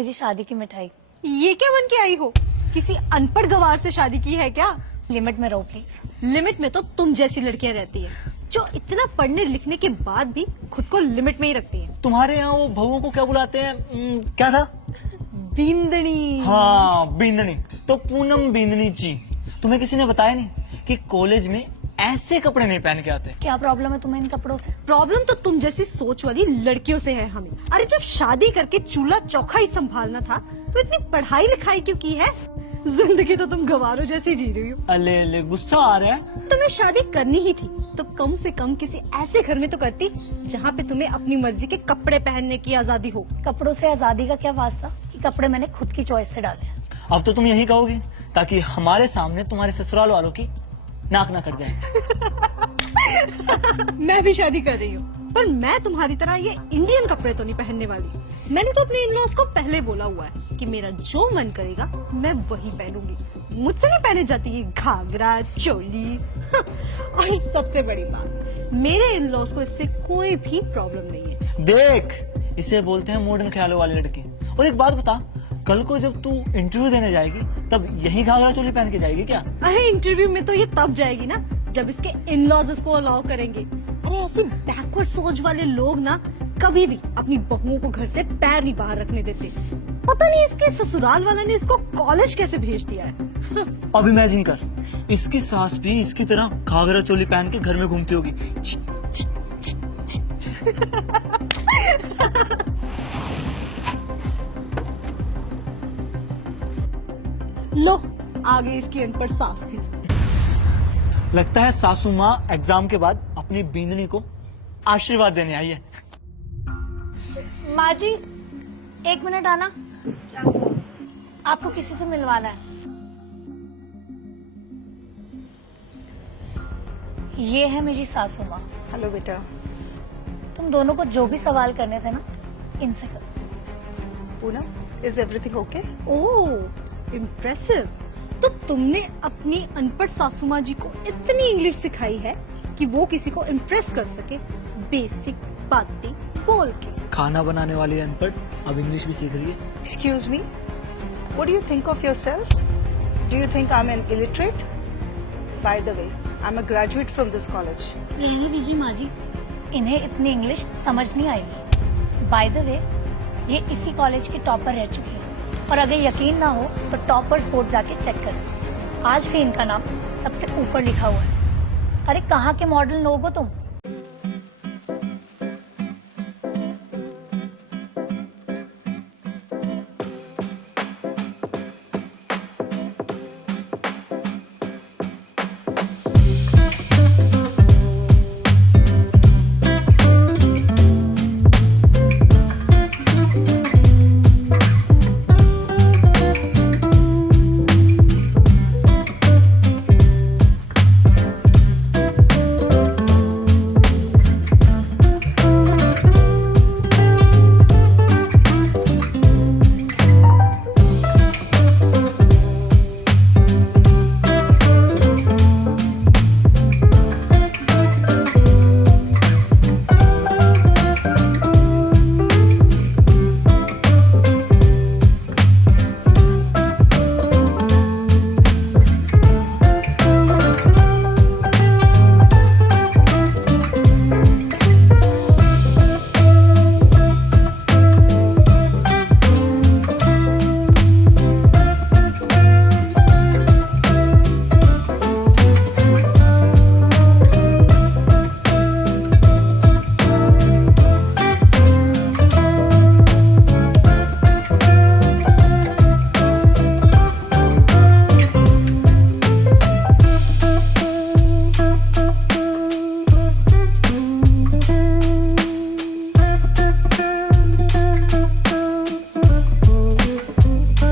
मेरी शादी की मिठाई। ये क्या बन के आई हो? किसी अनपढ़ गवार से शादी की है क्या? लिमिट में रहो प्लीज। लिमिट में तो तुम जैसी लड़कियां रहती है, जो इतना पढ़ने लिखने के बाद भी खुद को लिमिट में ही रखती है। तुम्हारे यहाँ वो बहुओं को क्या बुलाते हैं? क्या था? बींदनी। हाँ, बींदनी। तो पूनम बींदनी जी, तुम्हें किसी ने बताया नहीं कि कॉलेज में ऐसे कपड़े नहीं पहन के आते? क्या प्रॉब्लम है तुम्हें इन कपड़ों से? प्रॉब्लम तो तुम जैसी सोच वाली लड़कियों से है हमें। अरे जब शादी करके चूल्हा चौखा ही संभालना था तो इतनी पढ़ाई लिखाई क्यों की है? जिंदगी तो तुम गवारों जैसी जी रही हो। अले गुस्सा आ रहा है? तुम्हें शादी करनी ही थी तो कम से कम किसी ऐसे घर में तो करती जहाँ पे तुम्हें अपनी मर्जी के कपड़े पहनने की आजादी हो। कपड़ों से आजादी का क्या वास्ता कि कपड़े मैंने खुद की चॉइस से डाले। अब तो तुम यही कहोगी ताकि हमारे सामने तुम्हारे ससुराल वालों की नाक ना कट जाए। मैं भी शादी कर रही हूँ, पर मैं तुम्हारी तरह ये इंडियन कपड़े तो नहीं पहनने वाली। मैंने तो अपने इन-लॉज को पहले बोला हुआ है कि मेरा जो मन करेगा मैं वही पहनूंगी। मुझसे नहीं पहने जाती ये घाघरा चोली। और सबसे बड़ी बात, मेरे इन-लॉज को इससे कोई भी प्रॉब्लम नहीं है। देख, इसे बोलते हैं मॉडर्न ख्यालों वाली लड़की। और एक बात बता, कल को जब तू इंटरव्यू देने जाएगी तब यही घाघरा चोली पहन के जाएगी क्या? अरे इंटरव्यू में तो ये तब जाएगी ना जब इसके इन-लॉज इसको अलाउ करेंगे। अरे ऐसे बैकवर्ड सोच वाले लोग ना कभी भी अपनी बहुओं को घर से पैर नहीं बाहर रखने देते। पता नहीं इसके ससुराल वाला ने इसको कॉलेज कैसे भेज दिया है। अब इमेजिन कर, इसकी सास भी इसकी तरह घाघरा चोली पहन के घर में घूमती होगी। लो आ गई इसकी अनपढ़ सास भी। लगता है सासू माँ एग्जाम के बाद अपनी बींदनी को आशीर्वाद देने आई है। माँ जी, एक मिनट आना, आपको किसी से मिलवाना है। ये है मेरी सासू माँ। हेलो बेटा। तुम दोनों को जो भी सवाल करने थे ना, इनसे करो। Poonam, is everything okay? Oh impressive. तो तुमने अपनी अनपढ़ सासू माँ जी को इतनी इंग्लिश सिखाई है कि वो किसी को इम्प्रेस कर सके बेसिक बातें बोल के। खाना बनाने वाली अनपढ़ अब इंग्लिश भी सीख रही है। Excuse me, what do you think of yourself? Do you think I'm an illiterate? By the way, I'm a graduate from this college. रहने दीजिए माँ जी, इन्हें इतनी इंग्लिश समझ नहीं आएगी। बाय द वे, ये इसी कॉलेज की टॉपर रह चुकी है और अगर यकीन ना हो तो टॉपर्स बोर्ड जाके चेक करें। आज भी इनका नाम सबसे ऊपर लिखा हुआ है। अरे कहाँ के मॉडल लोग हो तुम?